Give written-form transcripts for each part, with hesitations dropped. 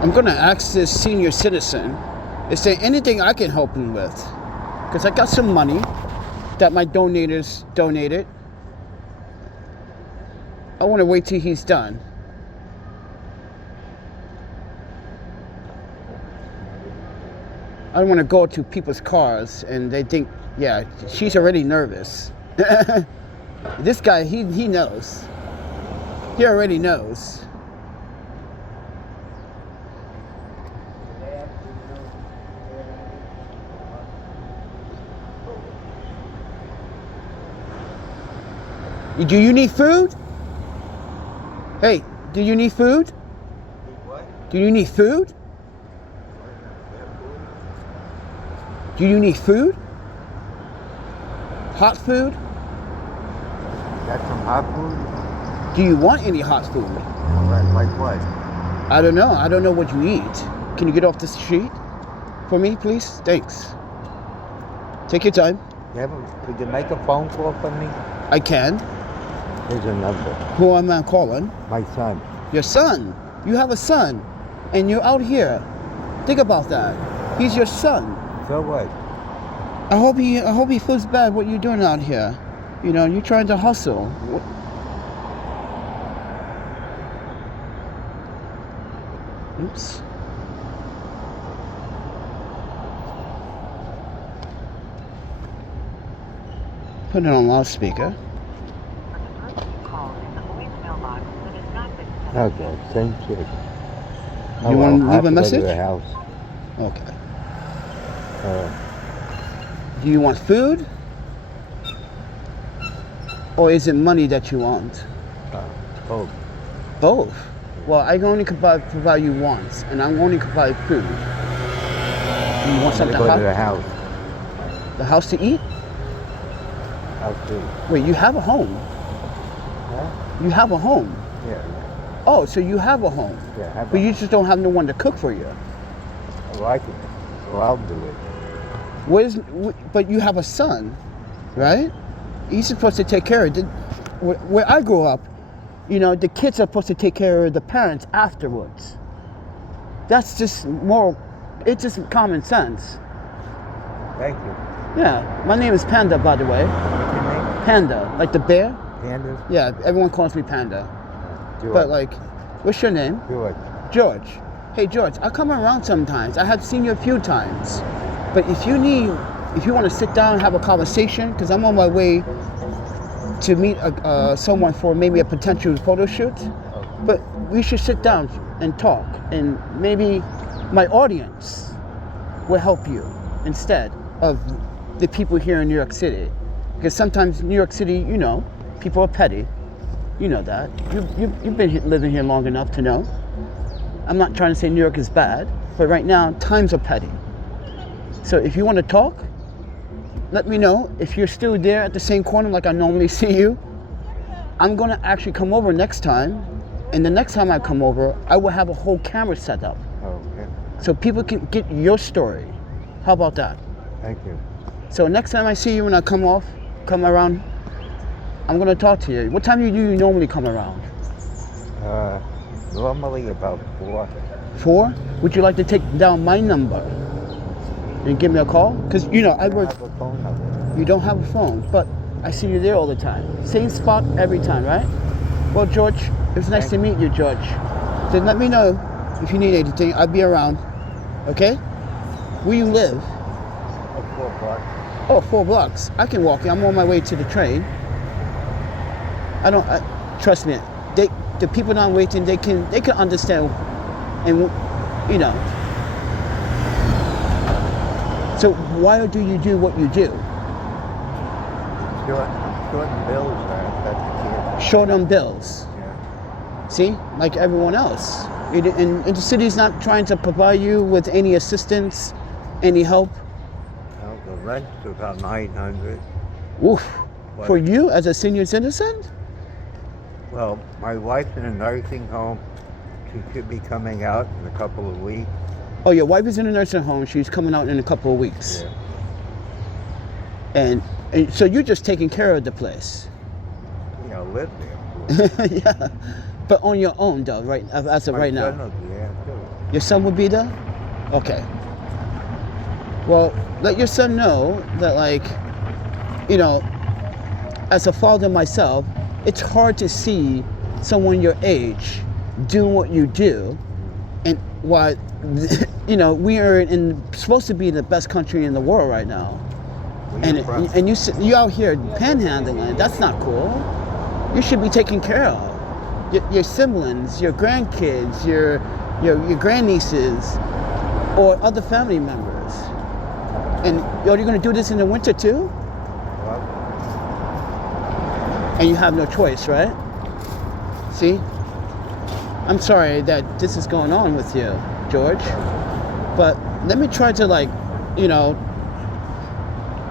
I'm gonna ask this senior citizen, is there anything I can help him with? Because I got some money that my donators donated. I want to wait till he's done. I don't want to go to people's cars and they think, yeah, she's already nervous. This guy, he knows. He already knows. Do you need food? Hey, do you need food? What? Do you need food? Do you need food? Hot food? Got some hot food? Do you want any hot food? Like what? I don't know. I don't know what you eat. Can you get off the street for me, please? Thanks. Take your time. Could you make a phone call for me? I can. Here's a number. Who am I calling? My son. Your son. You have a son. And you're out here. Think about that. He's your son. So what? I hope he feels bad what you're doing out here. You know, you're trying to hustle. Oops. Put it on loudspeaker. Okay, same shit. You want to leave a message? To the house. Okay. Do you want food? Or is it money that you want? Both. Both? Well, I can only provide you once, and I'm only provide food. Do you want something hot? hot? To the house. The house to eat? House to eat. Wait, you have a home? Huh? You have a home? Yeah. Oh, so you have a home? Yeah, but you just don't have no one to cook for you. Well, I can. Well, I'll do it. But you have a son, right? He's supposed to take care of it. Where I grew up, you know, the kids are supposed to take care of the parents afterwards. That's just moral. It's just common sense. Thank you. Yeah, my name is Panda, by the way. What's your name? Panda, like the bear. Panda? Yeah, everyone calls me Panda. George. But like, what's your name? George. George. Hey George, I come around sometimes. I have seen you a few times. But if you want to sit down and have a conversation, because I'm on my way to meet someone for maybe a potential photo shoot, but we should sit down and talk, and maybe my audience will help you instead of the people here in New York City. Because sometimes New York City, you know, people are petty. You know that. You've been living here long enough to know. I'm not trying to say New York is bad, but right now, times are petty. So if you want to talk, let me know. If you're still there at the same corner like I normally see you, I'm going to actually come over next time. And the next time I come over, I will have a whole camera set up. Okay. So people can get your story. How about that? Thank you. So next time I see you when I come around, I'm going to talk to you. What time do you normally come around? Normally about 4. 4? Would you like to take down my number and give me a call? Because, you know, I work... have a phone number. You don't have a phone, but I see you there all the time. Same spot every time, right? Well, George, it was nice to meet you, George. Then let me know if you need anything. I'll be around. Okay? Where you live? 4 blocks. Oh, 4 blocks. I can walk. I'm on my way to the train. Trust me. The people not waiting. They can understand, and you know. So why do you do what you do? Short bills. That's the key. Short on bills. Yeah. See, like everyone else. And the city's not trying to provide you with any assistance, any help. Well, the rent's about $900. Oof. For you as a senior citizen? Well, my wife's in a nursing home. She should be coming out in a couple of weeks. Oh, your wife is in a nursing home. She's coming out in a couple of weeks. Yeah. And so you're just taking care of the place. Yeah, I live there. Yeah. But on your own, though, right? As of right now. Yeah, too. Your son will be there? Okay. Well, let your son know that, like, you know, as a father myself, it's hard to see someone your age doing what you do, and what, you know, we are supposed to be the best country in the world right now, and you out here panhandling. That's not cool. You should be taken care of. Your siblings, your grandkids, your grandnieces, or other family members. And you're going to do this in the winter too? And you have no choice, right? See? I'm sorry that this is going on with you, George. But let me try to, like, you know,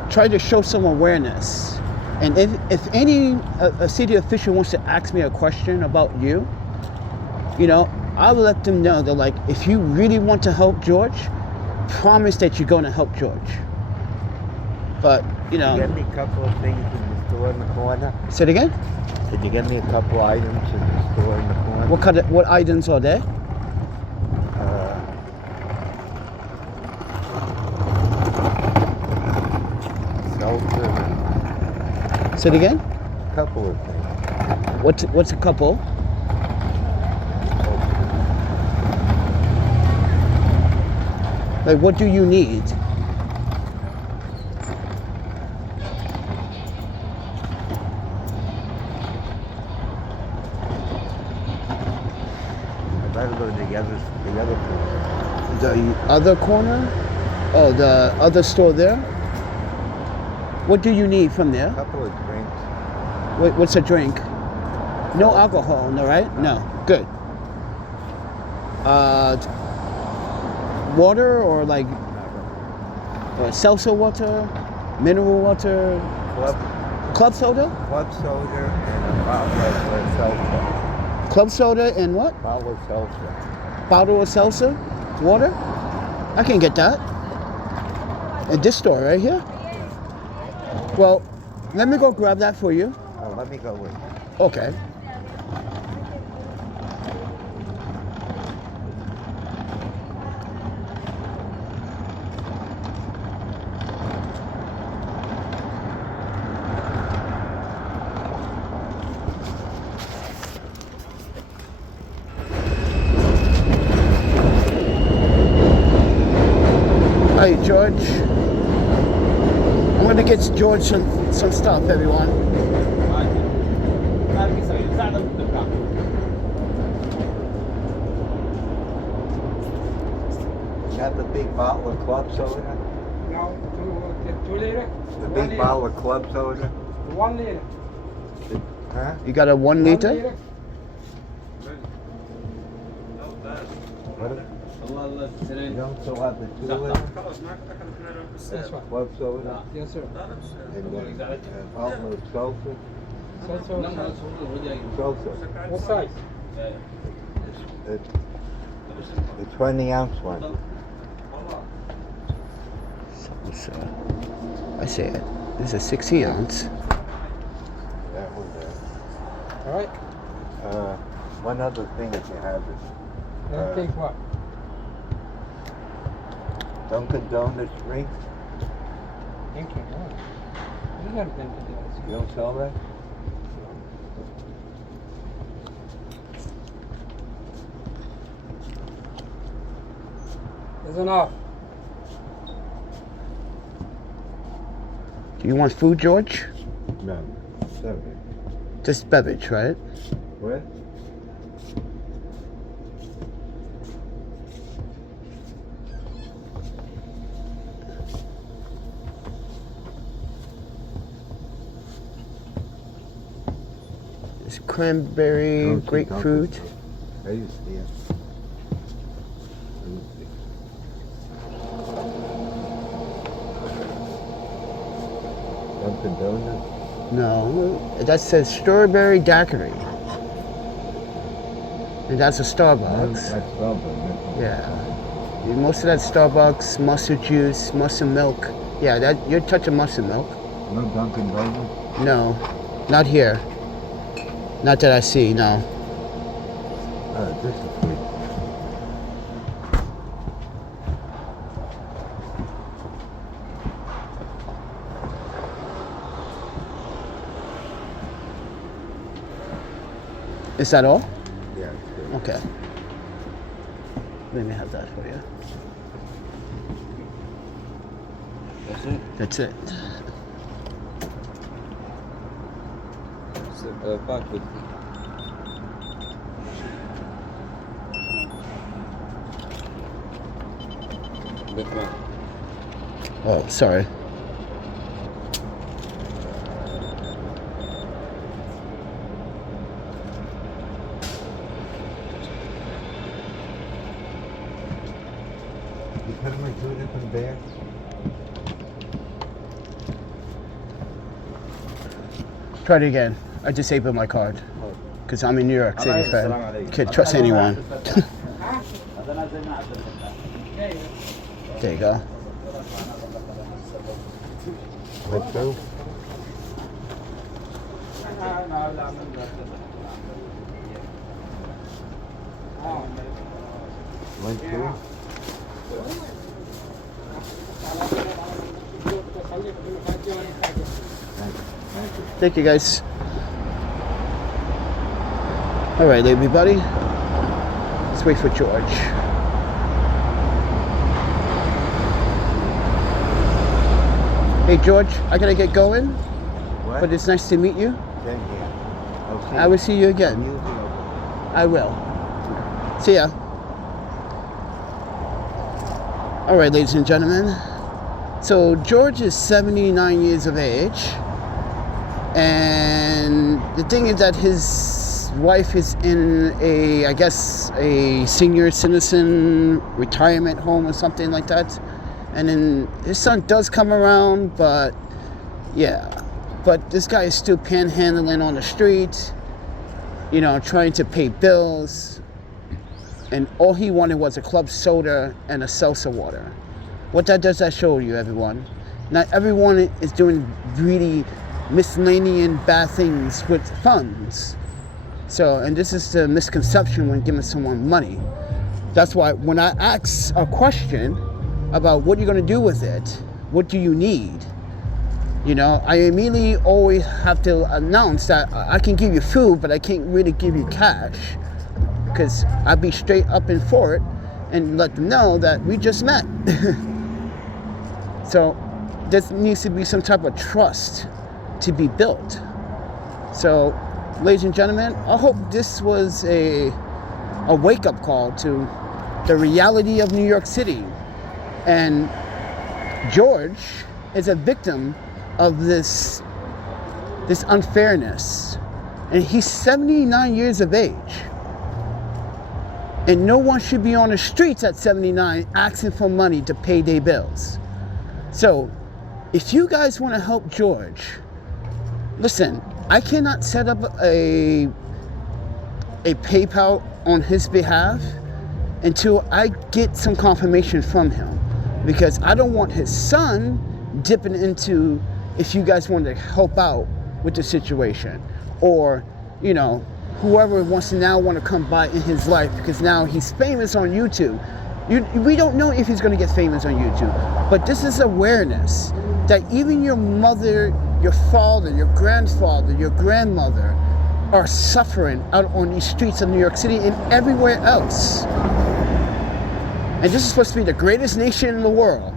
try to show some awareness. And if any a city official wants to ask me a question about you, you know, I will let them know that, like, if you really want to help George, promise that you're going to help George. But, you know... Did you get me a couple of things in the store in the corner? Say it again? Did you get me a couple items in the store in the corner? What items are there? Seltzer. Say it again? A couple of things. What's a couple? Like, what do you need? I better go to the other corner. The other corner? Oh, the other store there? What do you need from there? A couple of drinks. What's a drink? No alcohol, no, right? No. Good. Water, or like seltzer water, mineral water, club soda? Club soda and a bottle of seltzer. Club soda and what? Bottle of seltzer. Bottle of seltzer? Water? I can get that. At this store right here? Well, let me go grab that for you. Oh, let me go with you. Okay. Hey, George. I'm gonna get George some stuff, everyone. You got the big bottle of club soda? No, 2 liter. The big bottle of club soda? 1 liter. Huh? You got a 1 liter? What? You don't still have the 2 liter? That's right. Club soda? Yes, sir. And a bottle of seltzer? Seltzer. What size? The 20-ounce one. So, I say it. This is a 16 ounce. That one there. All right. One other thing if you have it. Then take what? Dunkin' Donuts drink. Dunkin' Donuts. We got Dunkin' Donuts. You don't sell that? There's enough. Do you want food, George? No. Sorry. Just beverage, right? What? It's cranberry, grapefruit. I used to, yeah. Dunkin' Donuts? No, that says strawberry daiquiri. And that's a Starbucks. That's Starbucks. Yeah. Most of that Starbucks, mustard juice, mustard milk. Yeah, that you're touching mustard milk. No Dunkin' Donuts? No, not here. Not that I see, no. This is Is that all? Yeah. Okay. Let me have that for you. That's it. That's it. So, back with me. That one. Oh, sorry. You put them in two different bags? Try it again. I disabled my card. Because I'm in New York City, fam. Can't trust anyone. There you go. Let's go. One, two. Thank you, guys. All right, everybody. Let's wait for George. Hey, George, I gotta get going, What? but it's nice to meet you. Then here. Okay. I will see you again. You I will. See ya. All right, ladies and gentlemen. So George is 79 years of age, and the thing is that his wife is in I guess, a senior citizen retirement home or something like that. And then his son does come around, but yeah. But this guy is still panhandling on the street, you know, trying to pay bills. And all he wanted was a club soda and a seltzer water. What does that show you, everyone? Not everyone is doing really miscellaneous bad things with funds. So, and this is the misconception when giving someone money. That's why when I ask a question about what you're going to do with it, what do you need? You know, I immediately always have to announce that I can give you food, but I can't really give you cash. Because I'd be straight up and forward and let them know that we just met. So there needs to be some type of trust to be built. So, ladies and gentlemen, I hope this was a wake-up call to the reality of New York City. And George is a victim of this unfairness. And he's 79 years of age. And no one should be on the streets at 79 asking for money to pay their bills. So, if you guys want to help George, listen, I cannot set up a PayPal on his behalf until I get some confirmation from him. Because I don't want his son dipping into, if you guys want to help out with the situation. Or, you know, whoever wants to come by in his life, because now he's famous on YouTube. We don't know if he's going to get famous on YouTube, but this is awareness that even your mother, your father, your grandfather, your grandmother are suffering out on these streets of New York City and everywhere else. And this is supposed to be the greatest nation in the world.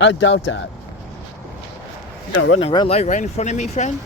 I doubt that. You're gonna run a red light right in front of me, friend?